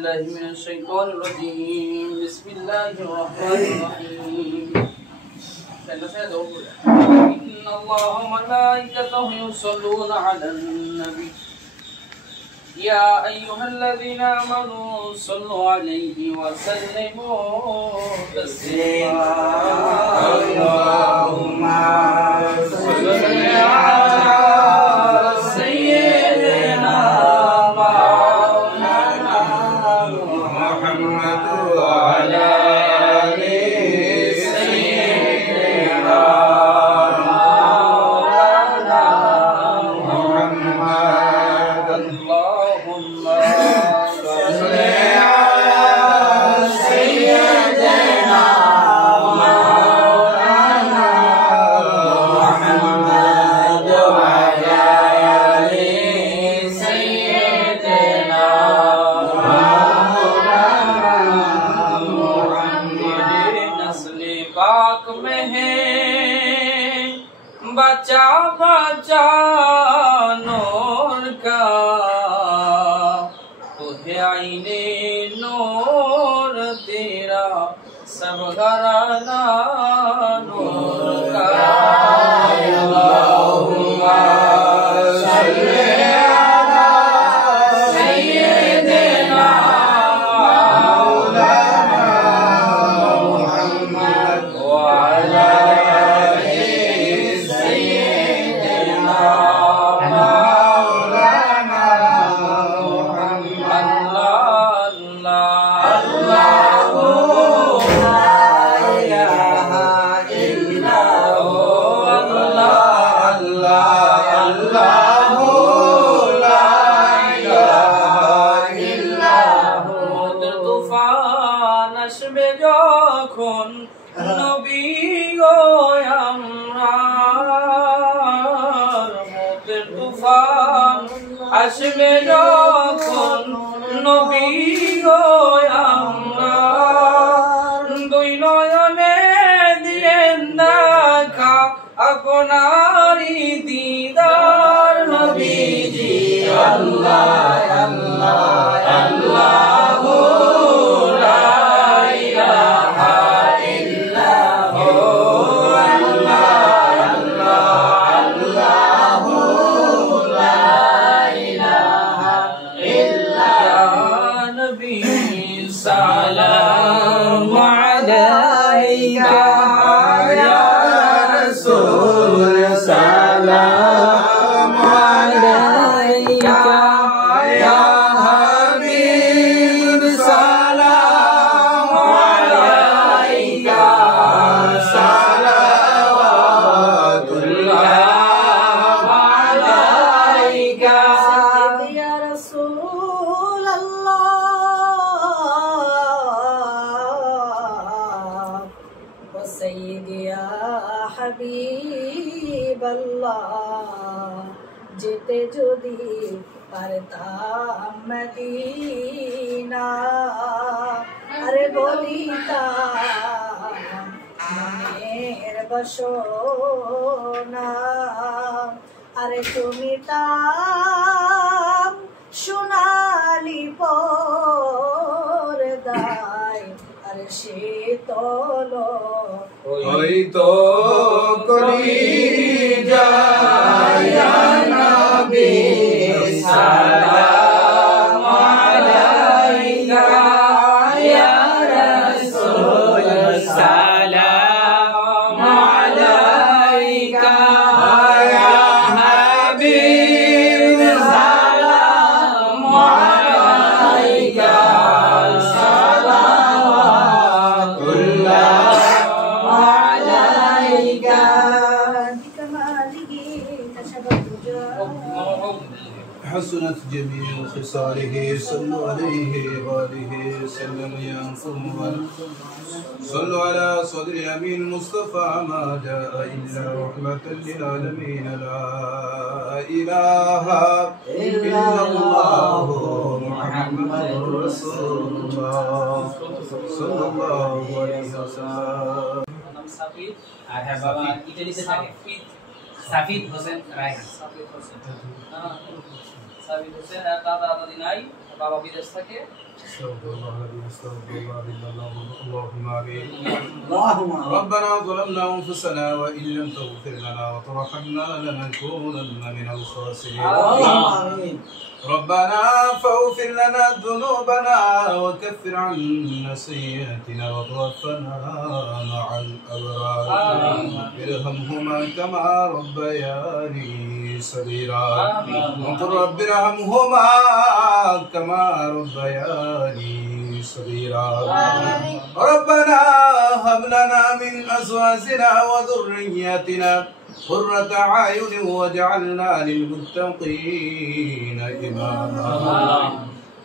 الله من الشيطان الرجيم بسم الله الرحمن الرحيم إن الله وملائكته يصلون على النبي يا أيها الذين آمنوا صلوا عليه وسلموا تسليما اللهم صل على سيدنا बचा बचा नूर का तुझे आईने नूर तेरा सब घराना नूर का अल्लाहुम्मा सल्ली अला सय्यिदिना मौलाना मुहम्मद व अला যখন নবী গো আমরার মতের তুফান আসবে যখন নবী গো আমরার দুই নয়নে দিলেন দেখা আপনারই দিদার নবীজি আল্লাহ আল্লাহ আল্লাহ سلام عليك يا رسول سلام عليك يا حبيب سلام عليك صلوات الله عليك يا رسول الله सैयदी या हबीब अल्लाह जेते যদি পারতাম মদিনা আরে বলিতাম মনের বাসনা আরে তুমি তাম সোনালি পর্দায় আরে শীতল হয়তো করি যায় নবী সালাম আলাইকা ইয়া রাসূল সালাম আলাইকা ইয়া হাবিব সালাম আলাইকা حسنت جميع خصاله صلوا عليه وآله وسلم ينصم صلوا على صدر الأمين مصطفى ما جاء إلا رحمة للعالمين لا إله إلا الله محمد رسول الله صلى الله عليه وسلم. I have Italy Safid Hossain Raihan. Safid Hossain, Tata Adinai. বাবা বিদেশ থাকে اللهم آمين ربنا ظلمنا أنفسنا وإن لم تغفر لنا وترحمنا لنكونن من الخاسرين ربنا فاغفر لنا ذنوبنا وكفر عنا سيئاتنا وتوفنا مع الأبرار ارحمهما كما ربياني صغيرا وقل رب ارحمهما كما ربياني صغيرا ربنا هب لنا من أزواجنا وذرياتنا قرة أعين واجعلنا للمتقين إماما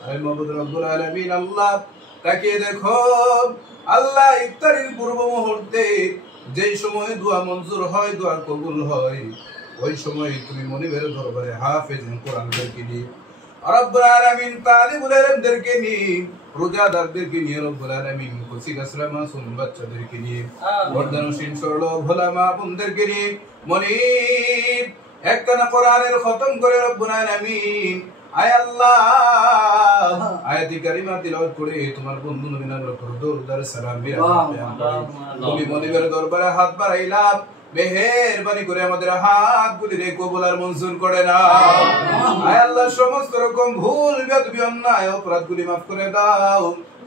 أي معبود رب العالمين الله তাকিয়ে দেখো আল্লাহ ইফতারের পূর্ব মুহূর্তে যেই সময় দোয়া মঞ্জুর হয় দোয়া কবুল হয় ওই সময় তুমি মনিবের দরবারে হাফেজ কোরআনদেরকে নিয়ে রব্বুল আলামিন তালিবুল ইলমদেরকে নিয়ে রোজাদারদেরকে নিয়ে রব্বুল আলামিন কুসি গাছরা মাসুম বাচ্চাদেরকে নিয়ে বর্ধনশীল সরল ভোলা মা বোনদেরকে নিয়ে মনিব একটানা কোরআনের খতম করে রব্বুল আলামিন আয় আল্লাহ আয়াতি কারিমা তিলাওয়াত করে তোমার বন্ধু নবীর উপর দরুদ আর সালাম তুমি মনিবের দরবারে হাত বাড়াইলাম মেহেরবানি করে আমাদের হাতগুলি রে কবুল আর মঞ্জুর করে নাও আয় আল্লাহ সমস্ত রকম ভুল বেয়াদবি অন্যায় অপরাধগুলি মাফ করে দাও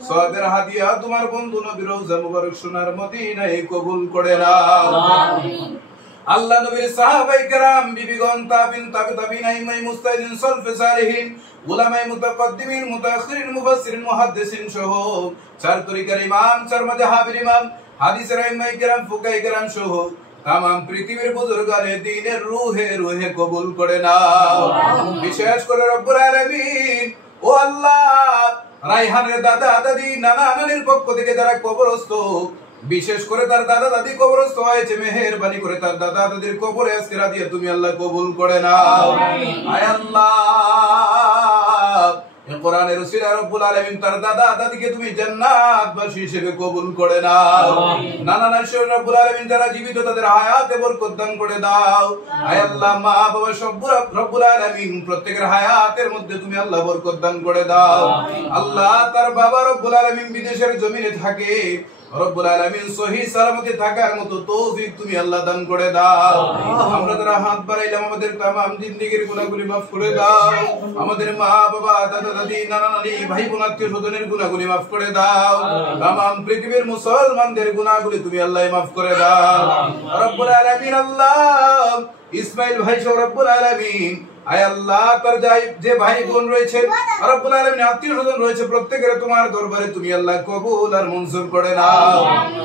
সওয়াবের হাদিয়া তোমার বন্ধু নবীর রওজা মুবারক সোনার মদিনায় কবুল করে নাও আমিন আল্লাহ নবীর সাহাবায়ে কেরাম বিবিগণ তাবিন তাবিঈন আইমায়ে মুস্তাহিদিন সালফে সালিহিন উলামায়ে মুতাকদ্দিমিন মুতাআখিরিন মুফাসসিরিন মুহাদ্দিসিন সহ চার তরিকার ইমাম চার মাযহাবের ইমাম হাদিসের আইমায়ে কেরাম ফুকায়ে কেরাম সহ तमाम পৃথিবীর বুজুর্গানে দ্বীনের রূহে রূহে কবুল করে নাও বিশেষ করে রব্বুল আলামিন ও আল্লাহ রায়হানের দাদা দাদি নানা নানির পক্ষ থেকে যারা কবরস্থ বিশেষ করে তার দাদা দাদি কবরস্থ হয়েছে মেহেরবানি করে তার দাদা দাদির কবরে আজকে রাদিয়া তুমি আল্লাহ কবুল করে নাও আয় আল্লাহ এই কোরআনের উসিলা রব্বুল আলামিন তার দাদা দাদিকে তুমি জান্নাতবাসী হিসেবে কবুল করে নাও নানা নানা রব্বুল আলামিন যারা জীবিত তাদের হায়াতে বরকত দান করে দাও আয় আল্লাহ মা বাবা সব রব্বুল আলামিন প্রত্যেকের হায়াতের মধ্যে তুমি আল্লাহ বরকত দান করে দাও আল্লাহ তার বাবা রব্বুল আলামিন বিদেশের জমিনে থাকে রব্বুল আলামিন সহি সালামতে থাকার মতো তৌফিক তুমি আল্লাহ দান করে দাও আমরা যারা হাত বাড়াইলাম আমাদের तमाम জিন্দেগীর গুনাহগুলি maaf করে দাও আমাদের মা বাবা দাদা দাদি নানা নানি ভাই বোন আত্মীয় স্বজনের গুনাহগুলি maaf করে দাও तमाम পৃথিবীর মুসলমানদের গুনাহগুলি তুমি আল্লাহ maaf করে দাও রব্বুল আলামিন আল্লাহ ইসমাইল ভাই সহ রব্বুল আলামিন আয় আল্লাহ তার যে ভাই বোন রয়েছে রব্বুল আলামিন আত্মীয় স্বজন রয়েছে প্রত্যেকের তোমার দরবারে তুমি আল্লাহ কবুল আর মঞ্জুর করে নাও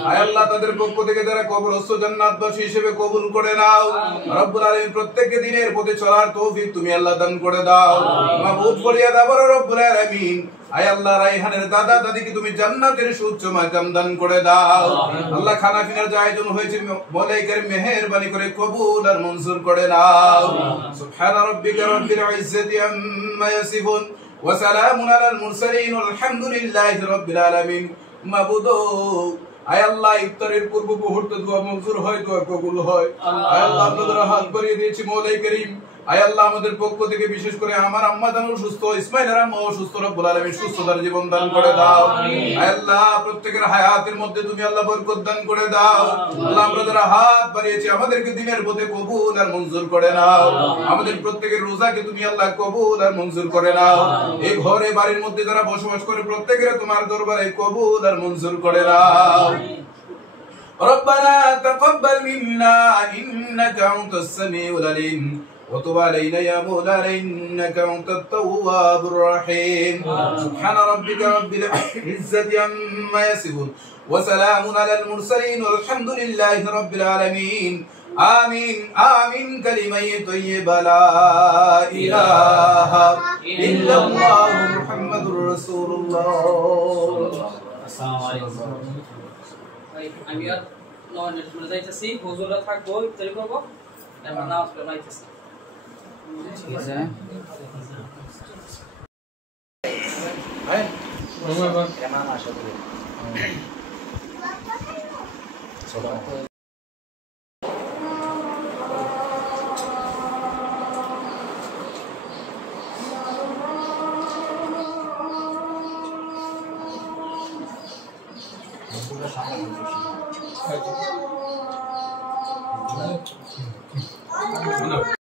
আয় আল্লাহ তাদের পক্ষ থেকে যারা কবরস্থ জান্নাতবাসী হিসেবে কবুল করে নাও রব্বুল আলামিন প্রত্যেককে দিনের পথে চলার তৌফিক তুমি আল্লাহ দান করে দাও মাবুদ ফরিয়াদ আবার রব্বুল আলামিন আয় আল্লাহ রায়হানের দাদা দাদিকে তুমি জান্নাতের সুউচ্চ মাকাম দান করে দাও আল্লাহ খানা পিনার যে আয়োজন হয়েছে মওলাই কারীম মেহেরবানি করে কবুল আর মঞ্জুর করে নাও সুবহানা রাব্বিকা রাব্বিল ইজ্জাতি আম্মা ইয়াসিফুন ওয়া সালামুন আলাল মুরসালিন আলহামদুলিল্লাহি রাব্বিল আলামিন মাবুদ আয় আল্লাহ ইফতারের পূর্ব মুহূর্তে দোয়া মঞ্জুর হয় দোয়া কবুল হয় আয় আল্লাহ আপনাদের হাত বাড়িয়ে দিয়েছি মওলাই কারীম আয় আল্লাহ আমাদের পক্ষ থেকে বিশেষ করে আমার আম্মা জান অসুস্থ ইসমাইলের আম্মা অসুস্থ রব্বুল আলামিন সুস্থতার জীবন দান করে দাও আয় আল্লাহ প্রত্যেকের হায়াতের মধ্যে তুমি আল্লাহ বরকত দান করে দাও আল্লাহ আমরা যারা হাত বাড়িয়েছি আমাদেরকে দিনের পথে কবুল আর মঞ্জুর করে নাও আমাদের প্রত্যেকের রোজাকে তুমি আল্লাহ কবুল আর মঞ্জুর করে নাও এই ঘরে বাড়ির মধ্যে যারা বসবাস করে প্রত্যেকের তোমার দরবারে কবুল আর মঞ্জুর করে নাও ربنا تقبل منا إنك أنت السميع العليم وتب علينا يا مولانا إنك أنت التواب الرحيم سبحان ربك رب العزة عما يصفون وسلام على المرسلين والحمد لله رب العالمين آمين آمين كلمة طيبة لا إله إلا الله محمد رسول الله السلام عليكم আমি আর নয়নের শুনে যাইতেছি হুজুররা থাকবো ইফতারি করব আমরা নামাজ পড়ে যাইতেছি ঠিক আছে হ্যাঁ এমন আশা করি না